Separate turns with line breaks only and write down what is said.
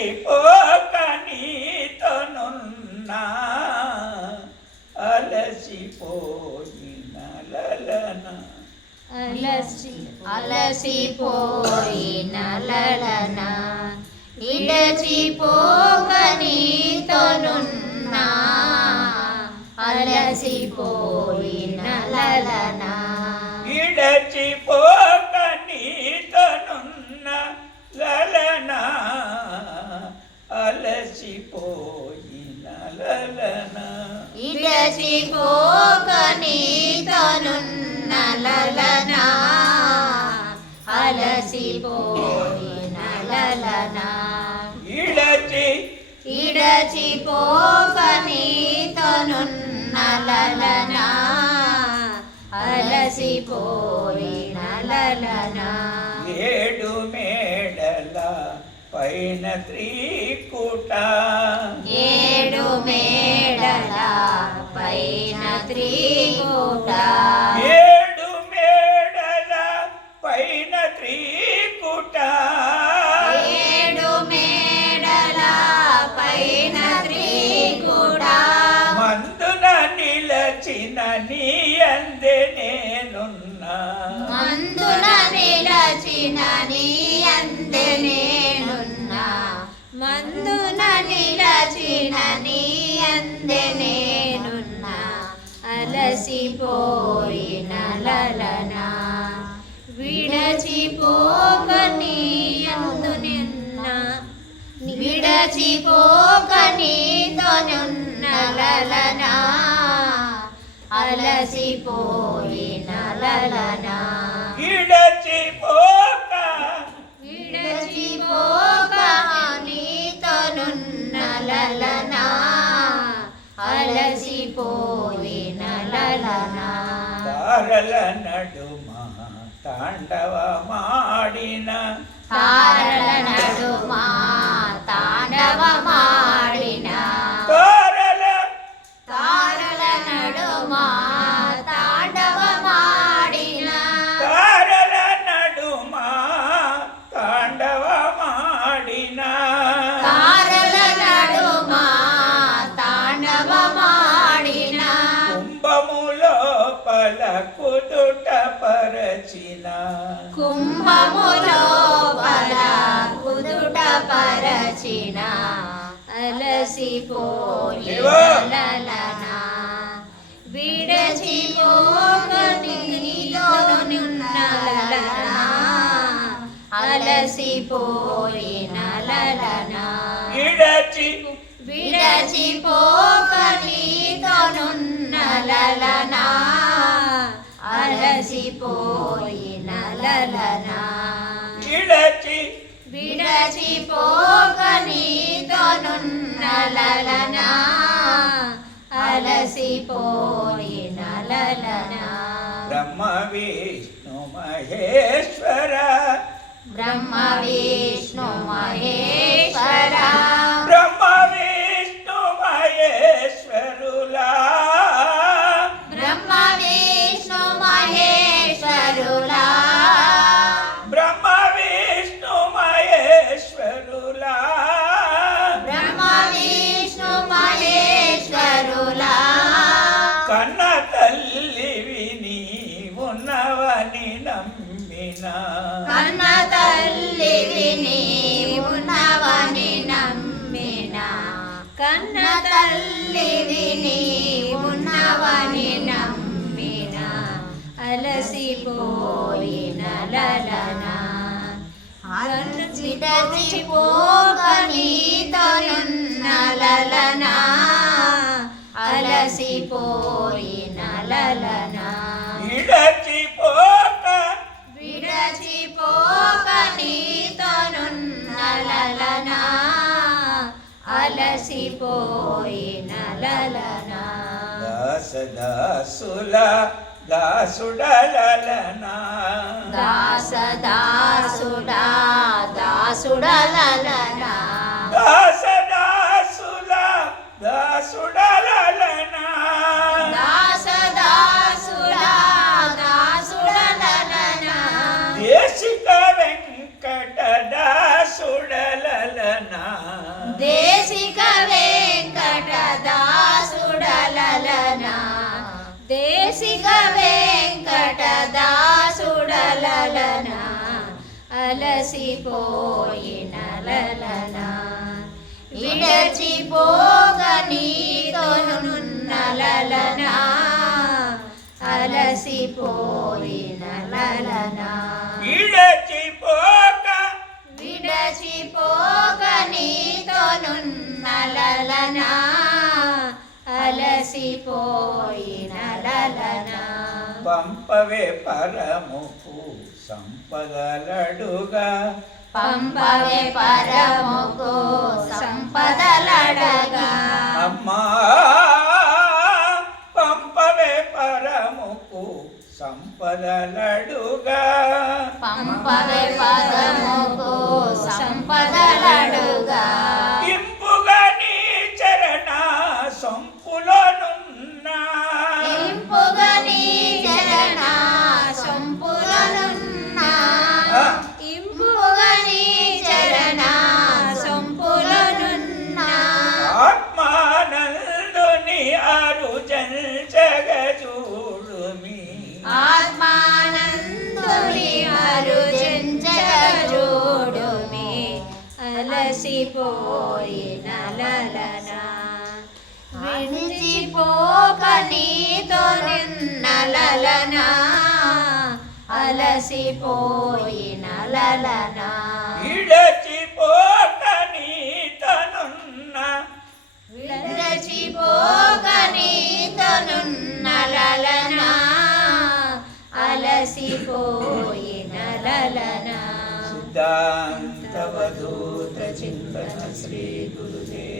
అలసిపోక నీతోనున్నా అలసిపోయిన లలన
అలసి అలసిపోయిన లలన ఇడచిపోక నీతోనున్నా అలసిపోయిన
ఇడచి
ఇడచిపోక నీతోనున్న లలన అలసిపోయిన లలన
ఏడు మేడల పైన త్రికుట.
ఏడు మేడల పైన త్రికూట.
నిలచిన నీ అందే నేనున్నా.
మందున నిలచిన నీ అందే నేనున్నా. మందున నిలచిన నీ అందే నేనున్నా. అలసిపోయిన లలన. విడచిపోక నీ అందు నిన్న. విడచిపోక నీతో నున్న లలనా. అలసిపోయిన లలన విడచిపోక. నీతో నున్న లలన అలసిపోయిన లలన
తారల నడుమ తాండవమాడిన.
తారల నడుమా
పరచిన
కుంభములో పల కుదుట పరచిన లలన అలసిపోయిన
ఇడచి
విడచిపోక నీతోనున్న అలసిపోయిన లలన
ఇడచి
విడచిపోక నీతోనున్న లలన అలసిపోయిన లలన
బ్రహ్మ విష్ణు మహేశ్వర.
బ్రహ్మ విష్ణు మహేశ్వర. నీవున్నవని నమ్మిన. కన్న తల్లివి నీవున్నవని నమ్మిన. అలసిపోయిన లలన. విడచిపోక నీతోనున్న లలన. అలసిపోయిన లలన. లలన
దాసదాసుల దాసుడలనా
దాస దాసుడా దాసుడలలన.
దాసదాసుల దాసుడలనా
వెంకటదాసుడలలనా అలసిపోయిన లలనా విడచిపోగ నీతోనున్న లలనా అలసిపోయిన లలనా
విడచిపోక
విడచిపోగ నీతోనున్న లలనా అలసిపోయిన లలనా
పంపవే పరముకు సంపదలడుగా.
పంపవే పరముకు సంపదలడగా.
అమ్మా పంపవే పరముకు సంపదలడుగా.
పంపవే పరముకు అలసిపోయిన లలనా విడిచిపోక నీతో నిన్న లలనా అలసిపోయిన లలనా
విడచిపోక నీతనున్న
విడచిపోక నీతోనున్న లలనా అలసిపోయిన లలనా
సిద్ధాంతవధూత Sri Guru Dev.